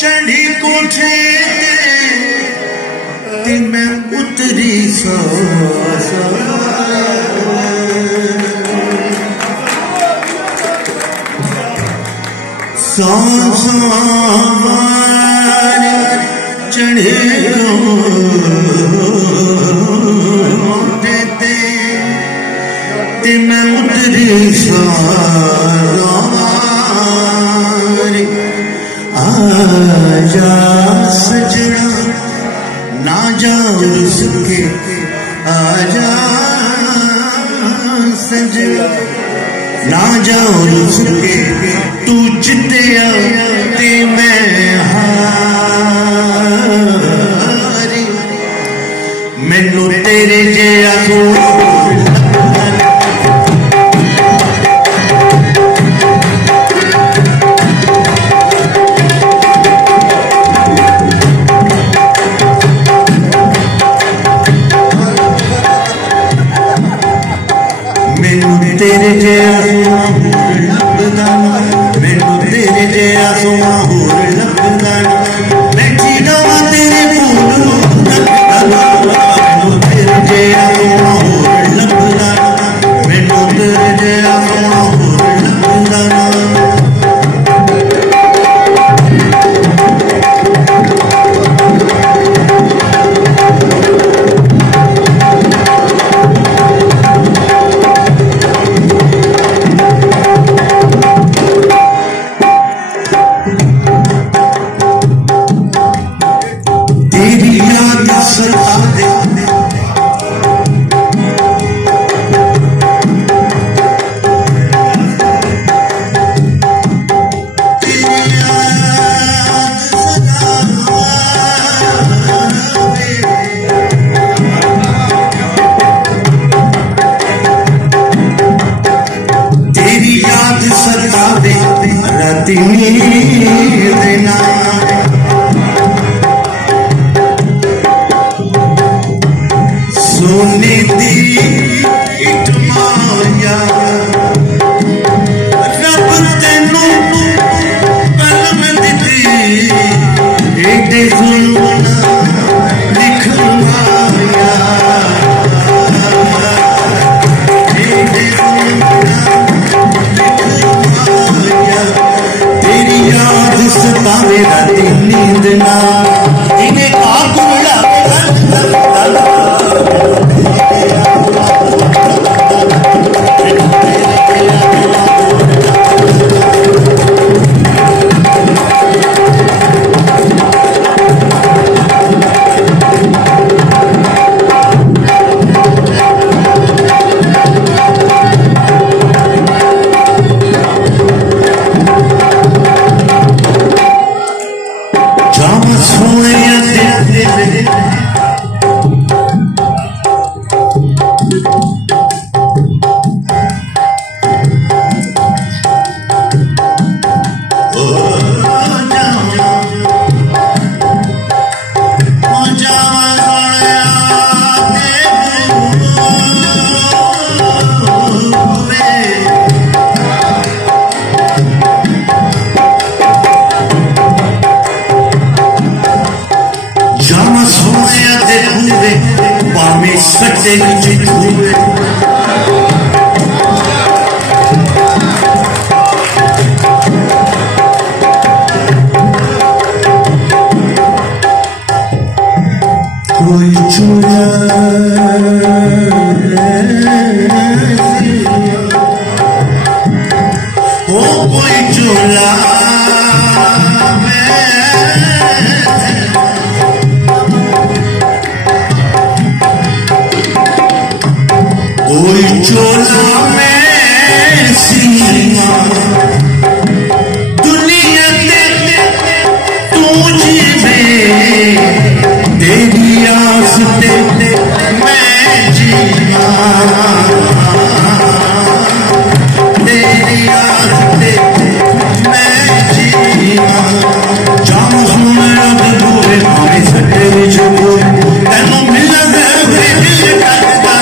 चढ़ी कोठे ते मैं उतरी सौ चढ़े कोठे ते मैं उतरी सौ आजा सजना ना जाओ रुसके आजा सजना ना जाओ रुसके तू जितया ते मैं हारी मैनू तेरे जेहा तेरे जैसा लभदा मैनू तेरे जैसा होर लभदा बैठी रवां तेरे फूल मैनू तेरे जैसा होर लभदा मैनू तेरे जैसा होर लभदा सोने दी इट माया रब तेनू कलम दिती एडे जुल्म लिख माया एडे जुल्म लिख माया तेरी याद सतावे राती नींद ना इन्हें आकुला सच्चे हुए कोई चूड़ा ओ कोई चूड़ा कोई चोला में सीमा दुनिया तू जीवे तेरी आस मैं जीवा तेरी आस मैं जीवा जाम सुने बूहे पानी सटे तेनू मिला दिल करदा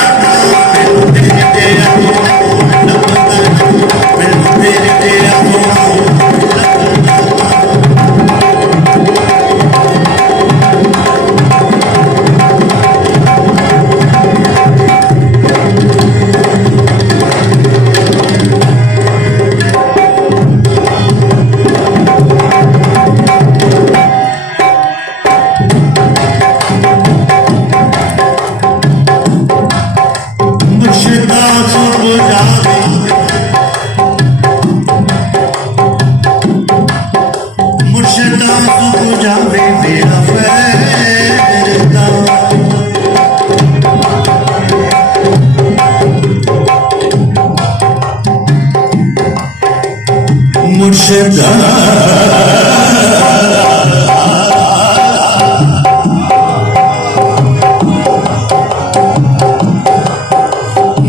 मुर्शिदा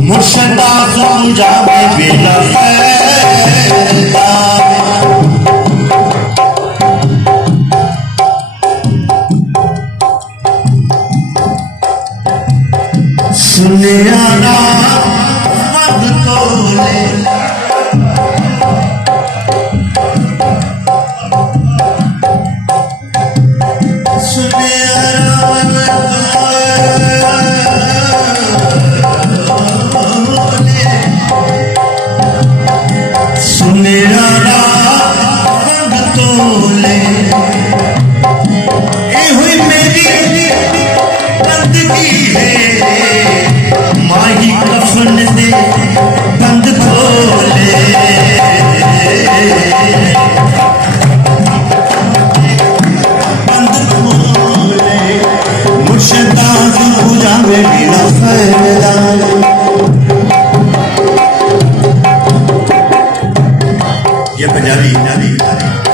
मुर्शिदा तुझा में बेला सुनियाना मद तोले सुनियाना मद तोले ये हुई मेरी बंदगी है माही कफन दे बंद खोले बंद खोले मुर्शिदा पूजा में मेरा फायदा ये पंजाबी